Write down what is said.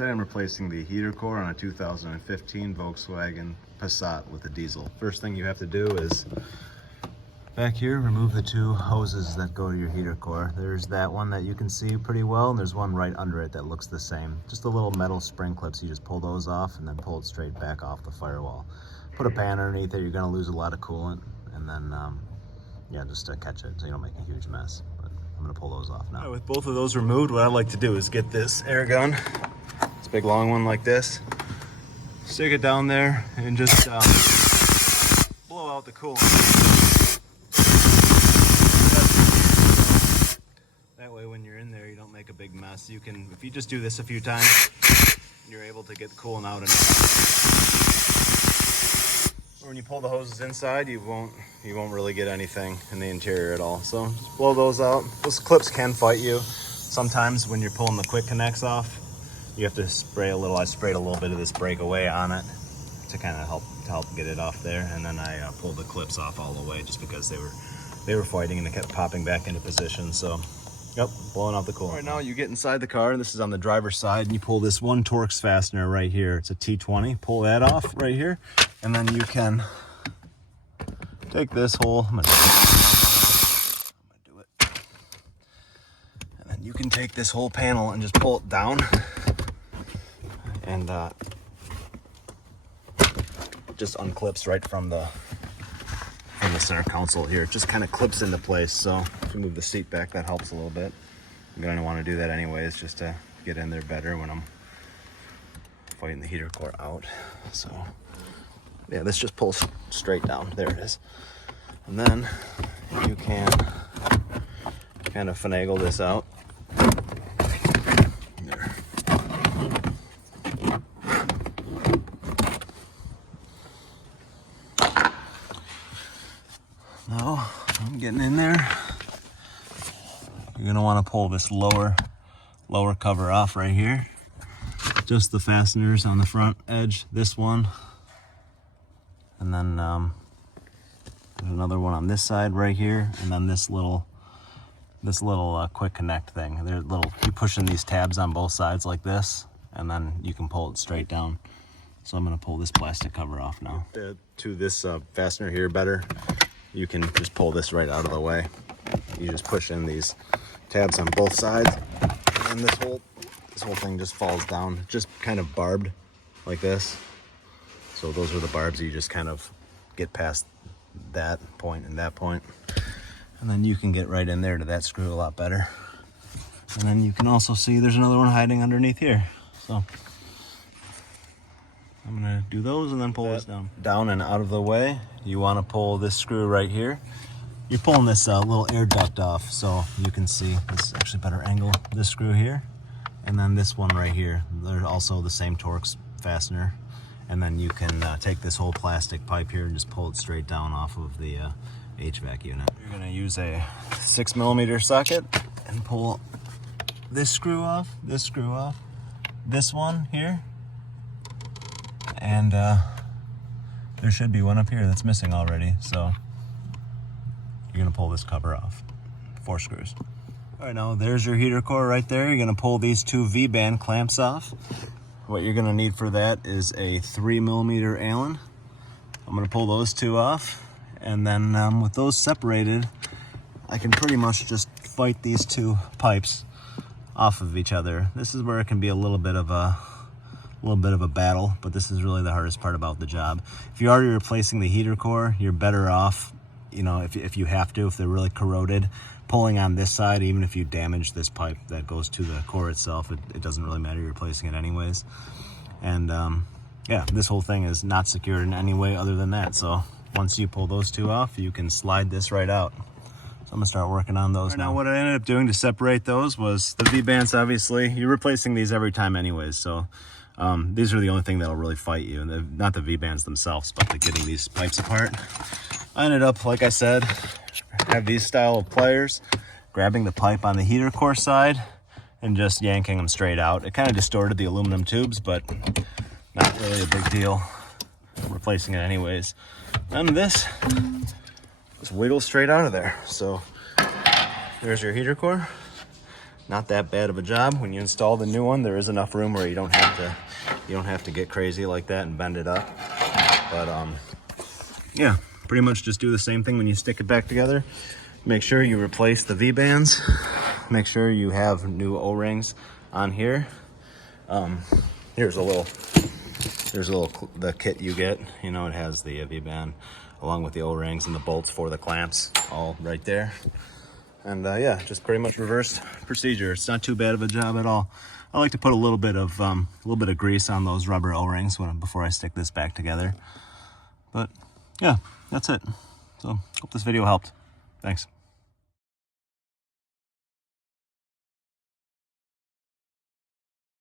Today I'm replacing the heater core on a 2015 Volkswagen Passat with a diesel. First thing you have to do is back here, remove the two hoses that go to your heater core. There's that one that you can see pretty well, and there's one right under it that looks the same. Just the little metal spring clips, you just pull those off and then pull it straight back off the firewall. Put a pan underneath it, you're gonna lose a lot of coolant, and then yeah, just to catch it so you don't make a huge mess. But I'm gonna pull those off now. Right, with both of those removed, what I like to do is get this air gun. It's a big long one like this. Stick it down there and just blow out the coolant. That way when you're in there, you don't make a big mess. You can, if you just do this a few times, you're able to get the coolant out enough. Or when you pull the hoses inside, you won't really get anything in the interior at all. So just blow those out. Those clips can fight you. Sometimes when you're pulling the quick connects off, you have to spray a little. I sprayed a little bit of this breakaway on it to kind of help get it off there, and then I pulled the clips off all the way just because they were fighting and it kept popping back into position. So, yep, blowing out the coolant. Right now you get inside the car, and this is on the driver's side, and you pull this one Torx fastener right here. It's a T20. Pull that off right here, and then you can take this hole. I'm gonna do it. And then you can take this whole panel and just pull it down. And just unclips right from the center console here. It just kind of clips into place. So if you move the seat back, that helps a little bit. I'm gonna want to do that anyways, just to get in there better when I'm fighting the heater core out. So yeah, this just pulls straight down. There it is. And then you can kind of finagle this out. Now I'm getting in there. You're gonna want to pull this lower cover off right here. Just the fasteners on the front edge, this one. And then there's another one on this side right here, and then this little quick connect thing. You push in these tabs on both sides like this, and then you can pull it straight down. So I'm gonna pull this plastic cover off now. To this fastener here better, you can just pull this right out of the way. You just push in these tabs on both sides, and this whole thing just falls down, just kind of barbed like this. So those are the barbs. You just kind of get past that point and that point, and then you can get right in there to that screw a lot better. And then you can also see there's another one hiding underneath here. So I'm gonna do those and then pull this down and out of the way. You want to pull this screw right here. You're pulling this little air duct off, so you can see this is actually a better angle. This screw here, and then this one right here. They're also the same Torx fastener. And then you can take this whole plastic pipe here and just pull it straight down off of the HVAC unit. You're gonna use a 6mm socket and pull this screw off, this one here, and there should be one up here that's missing already. So you're gonna pull this cover off, 4 screws. All right, now there's your heater core right there. You're gonna pull these 2 V-band clamps off. What you're gonna need for that is a 3mm Allen. I'm gonna pull those 2 off, and then with those separated, I can pretty much just fight these 2 pipes off of each other. This is where it can be a little bit of a battle, but this is really the hardest part about the job. If you're already replacing the heater core, you're better off, you know, if you have to, if they're really corroded, pulling on this side. Even if you damage this pipe that goes to the core itself, it doesn't really matter, you're replacing it anyways. And yeah, this whole thing is not secured in any way other than that. So once you pull those 2 off, you can slide this right out. So I'm gonna start working on those now. What I ended up doing to separate those was the V-bands. Obviously you're replacing these every time anyways, so these are the only thing that'll really fight you, and not the V-bands themselves, but getting these pipes apart. I ended up, like I said, have these style of pliers, grabbing the pipe on the heater core side and just yanking them straight out. It kind of distorted the aluminum tubes, but not really a big deal. I'm replacing it anyways. None of this just wiggles straight out of there. So there's your heater core. not that bad of a job. When you install the new one, there is enough room where you don't have to get crazy like that and bend it up. But yeah, pretty much just do the same thing when you stick it back together. Make sure you replace the V-bands. Make sure you have new O-rings on here. Here's the kit you get. You know, it has the V-band along with the O-rings and the bolts for the clamps all right there. And yeah, just pretty much reversed procedure. It's not too bad of a job at all. I like to put a little bit of grease on those rubber O-rings before I stick this back together. But yeah, that's it. So hope this video helped. Thanks.